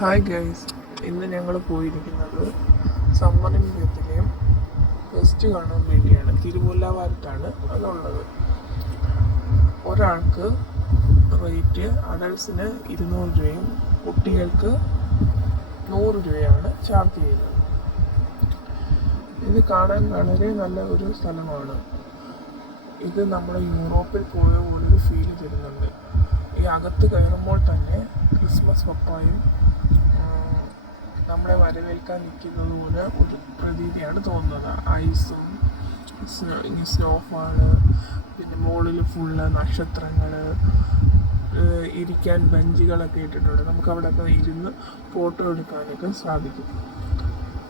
Hi guys, ഇന്ന് ഞങ്ങൾ പോയിരിക്കുന്നത് സമ്മറിൻ ബീച്ചിലെയും ഫെസ്റ്റ് കാണാൻ വേണ്ടിയാണ്. തിരുമുല്ലവാരത്താണ് അതുള്ളത്. ഒരാൾക്ക് റേറ്റ് അഡൾട്ട്സിന് 200 രൂപയും കുട്ടികൾക്ക് 100 രൂപയാണ് ചാർജ് ചെയ്യുന്നത്. ഇത് കാണാൻ വളരെ നല്ല ഒരു സ്ഥലമാണ്. ഇത് നമ്മൾ യൂറോപ്പിൽ പോയ പോലൊരു ഫീല് തരുന്നുണ്ട്. ഈ അകത്ത് കയറുമ്പോൾ തന്നെ ക്രിസ്മസ് പപ്പായും നമ്മളെ വരവേൽക്കാൻ നിൽക്കുന്നത് പോലെ ഒരു പ്രതീതിയാണ് തോന്നുന്നത്. ഐസും സ്നോഫാള്, പിന്നെ മുകളിൽ ഫുള്ള് നക്ഷത്രങ്ങൾ, ഇരിക്കാൻ ബെഞ്ചുകളൊക്കെ ഇട്ടിട്ടുണ്ട്. നമുക്ക് അവിടെയൊക്കെ ഇരുന്ന് ഫോട്ടോ എടുക്കാനൊക്കെ സാധിക്കും.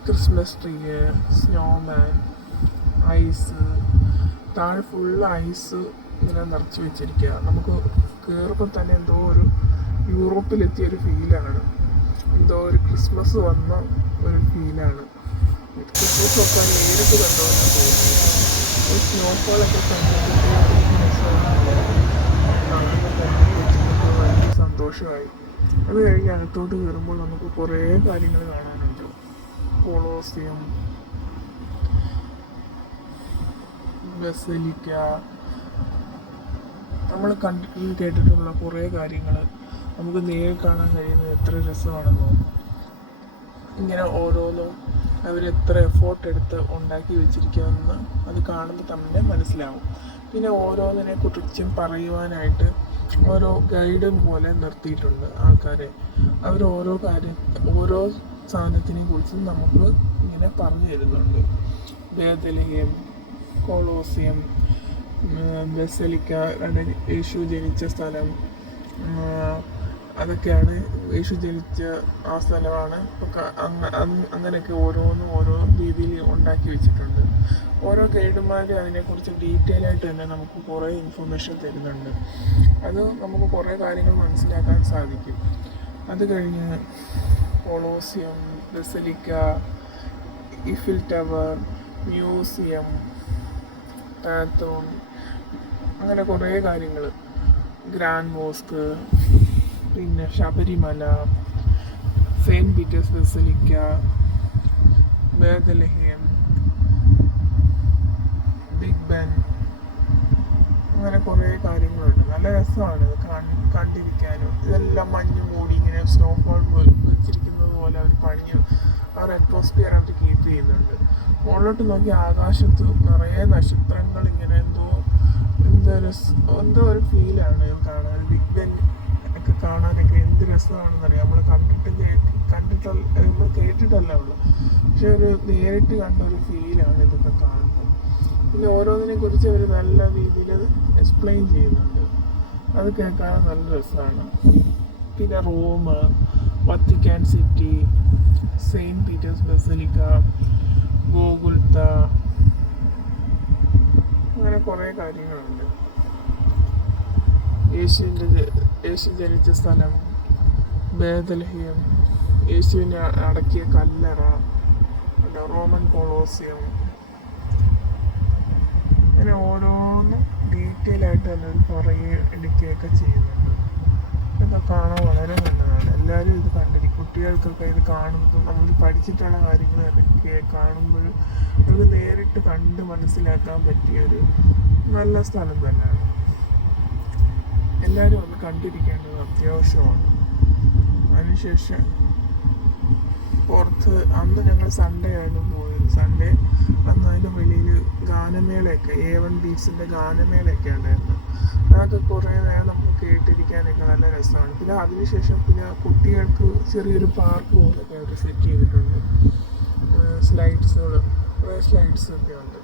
ക്രിസ്മസ് ട്രീ, സ്നോമാൻ, ഐസ്, താഴെ ഫുള്ള് ഐസ് ഇങ്ങനെ നിറച്ച് വെച്ചിരിക്കുക. നമുക്ക് കയറുമ്പോൾ തന്നെ എന്തോ ഒരു യൂറോപ്പിലെത്തിയൊരു ഫീലാണ്. എന്തോ ഒരു ക്രിസ്മസ് വന്ന ഒരു ഫീലാണ്. ക്രിസ്മസ് ഒക്കെ നേരിട്ട് കണ്ടോന്നാണ് തോന്നുന്നത്. ഒരു സ്നോഫോളൊക്കെ കണ്ടിട്ട് വളരെ സന്തോഷമായി. അത് കഴിഞ്ഞ് അകത്തോട്ട് കയറുമ്പോൾ നമുക്ക് കുറേ കാര്യങ്ങൾ കാണാനുണ്ട്. കൊളോസിയം, ബസലിക്ക, നമ്മൾ കേട്ടിട്ടുള്ള കുറേ കാര്യങ്ങൾ നമുക്ക് നേരിൽ കാണാൻ കഴിയുന്നത് എത്ര രസമാണെന്നോ. ഇങ്ങനെ ഓരോന്നും അവരെത്ര എഫോർട്ട് എടുത്ത് ഉണ്ടാക്കി വെച്ചിരിക്കുമെന്ന് അത് കാണുമ്പോൾ തന്നെ മനസ്സിലാവും. പിന്നെ ഓരോന്നിനെ കുറിച്ചും പറയുവാനായിട്ട് ഓരോ ഗൈഡും പോലെ നിർത്തിയിട്ടുണ്ട് ആൾക്കാരെ. അവർ ഓരോ സാധനത്തിനെ കുറിച്ചും നമുക്ക് ഇങ്ങനെ പറഞ്ഞു തരുന്നുണ്ട്. ബേഥലഹേം, കൊളോസിയം, ബസലിക്ക, യേശു ജനിച്ച സ്ഥലം, അതൊക്കെയാണ്. യേശു ജനിച്ച ആ സ്ഥലമാണ്. അങ്ങനെയൊക്കെ ഓരോന്നും ഓരോ രീതിയിൽ ഉണ്ടാക്കി വെച്ചിട്ടുണ്ട്. ഓരോ ഗൈഡുമാരും അതിനെക്കുറിച്ച് ഡീറ്റെയിൽ ആയിട്ട് തന്നെ നമുക്ക് കുറേ ഇൻഫർമേഷൻ തരുന്നുണ്ട്. അത് നമുക്ക് കുറേ കാര്യങ്ങൾ മനസ്സിലാക്കാൻ സാധിക്കും. അത് കഴിഞ്ഞ് Colosseum, basilica, Eiffel Tower, museum, Pantheon, അങ്ങനെ കുറേ കാര്യങ്ങൾ, ഗ്രാൻഡ് മോസ്ക്, പിന്നെ Sabarimala, Saint Peter's Basilica, Bethlehem, Big Ben, അങ്ങനെ കുറേ കാര്യങ്ങളുണ്ട്. നല്ല രസമാണ് ഇത് കണ്ടിരിക്കാനും. ഇതെല്ലാം മഞ്ഞ് മൂടി ഇങ്ങനെ സ്നോഫോൾ വെച്ചിരിക്കുന്നത് പോലെ അവർ പണിഞ്ഞ് ആ ഒരു അറ്റ്മോസ്ഫിയർ അവർ കീപ്പ് ചെയ്യുന്നുണ്ട്. മുകളിലോട്ട് നോക്കി ആകാശത്ത് നിറയെ നക്ഷത്രങ്ങൾ ഇങ്ങനെ എന്തോ ഒരു ഫീലാണ് കാണാൻ. ബിഗ് ബെൻ ഒക്കെ കാണാനൊക്കെ എന്ത് രസമാണെന്നറിയാം. നമ്മൾ കേട്ടിട്ടല്ല ഉള്ളു, പക്ഷെ ഒരു നേരിട്ട് കണ്ട ഒരു ഫീലാണ് ഇതൊക്കെ കാണുമ്പോൾ. പിന്നെ ഓരോന്നിനെ കുറിച്ച് അവർ നല്ല രീതിയിൽ എക്സ്പ്ലെയിൻ ചെയ്യുന്നുണ്ട്. അത് കേൾക്കാൻ നല്ല രസമാണ്. പിന്നെ Rome, Vatican City, Saint Peter's Basilica, ഗോകുൽത്ത, അങ്ങനെ കുറേ കാര്യങ്ങളുണ്ട്. യേശു ജനിച്ച സ്ഥലം, ബേഥലഹേം, യേശുവിനെ അടക്കിയ കല്ലറ, റോമൻ കൊളോസിയം, അങ്ങനെ ഓരോന്നും ഡീറ്റെയിൽ ആയിട്ട് തന്നെ എടുക്കുകയൊക്കെ ചെയ്യുന്നുണ്ട്. ഇതൊക്കെ കാണാൻ വളരെ നല്ലതാണ്. എല്ലാവരും ഇത് കണ്ടിരിക്കും. കുട്ടികൾക്കൊക്കെ ഇത് കാണുമ്പോൾ നമ്മൾ പഠിച്ചിട്ടുള്ള കാര്യങ്ങൾ അതൊക്കെ കാണുമ്പോൾ നമുക്ക് നേരിട്ട് കണ്ട് മനസ്സിലാക്കാൻ പറ്റിയൊരു നല്ല സ്ഥലം തന്നെയാണ്. എല്ലാവരും ഒന്ന് കണ്ടിരിക്കേണ്ടത് അത്യാവശ്യമാണ്. അതിനുശേഷം പുറത്ത് അന്ന് ഞങ്ങൾ സൺഡേ ആയിരുന്നു പോയത്. സൺഡേ അന്ന് അതിൻ്റെ വെളിയിൽ ഗാനമേളയൊക്കെ, A1 ബീച്ചിൻ്റെ ഗാനമേളയൊക്കെ ഉണ്ടായിരുന്നു. അതൊക്കെ കുറേ നേരം നമുക്ക് കേട്ടിരിക്കാനൊക്കെ നല്ല രസമാണ്. പിന്നെ അതിനുശേഷം പിന്നെ കുട്ടികൾക്ക് ചെറിയൊരു പാർക്ക് പോലൊക്കെ അവർ സെറ്റ് ചെയ്തിട്ടുണ്ട്. കുറേ സ്ലൈഡ്സൊക്കെ ഉണ്ട്.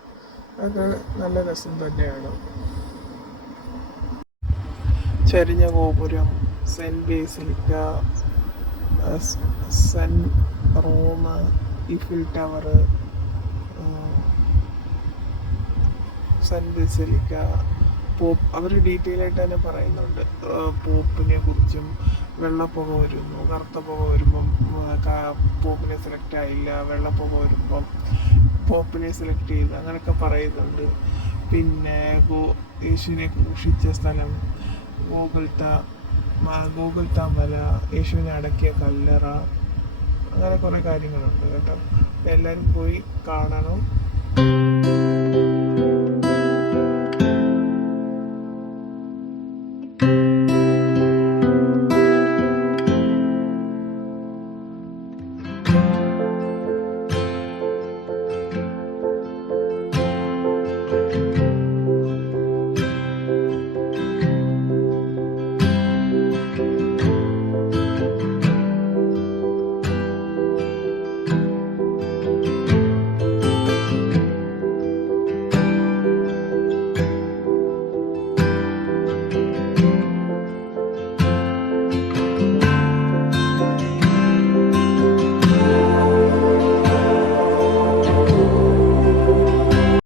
അതൊക്കെ നല്ല രസം തന്നെയാണ്. ചരിഞ്ഞ ഗോപുരം, Saint Basilica, Rome, Eiffel Tower, Saint Basilica, pope അവർ ഡീറ്റെയിൽ ആയിട്ട് തന്നെ പറയുന്നുണ്ട്. പോപ്പിനെ കുറിച്ചും വെള്ളപ്പുക വരുന്നു, കറുത്ത പുക വരുമ്പം പോപ്പിനെ സെലക്ട് ആയില്ല, വെള്ളപ്പുക വരുമ്പം പോപ്പിനെ സെലക്ട് ചെയ്തു, അങ്ങനെയൊക്കെ പറയുന്നുണ്ട്. പിന്നെ യേശുവിനെ ക്രൂശിച്ച സ്ഥലം, ഗോകുൽത്ത, ഗൂഗിൾത്താ മല, യേശുവിനെ അടക്കിയ കല്ലറ, അങ്ങനെ കുറേ കാര്യങ്ങളുണ്ട് കേട്ടോ. എല്ലാവരും പോയി കാണണം.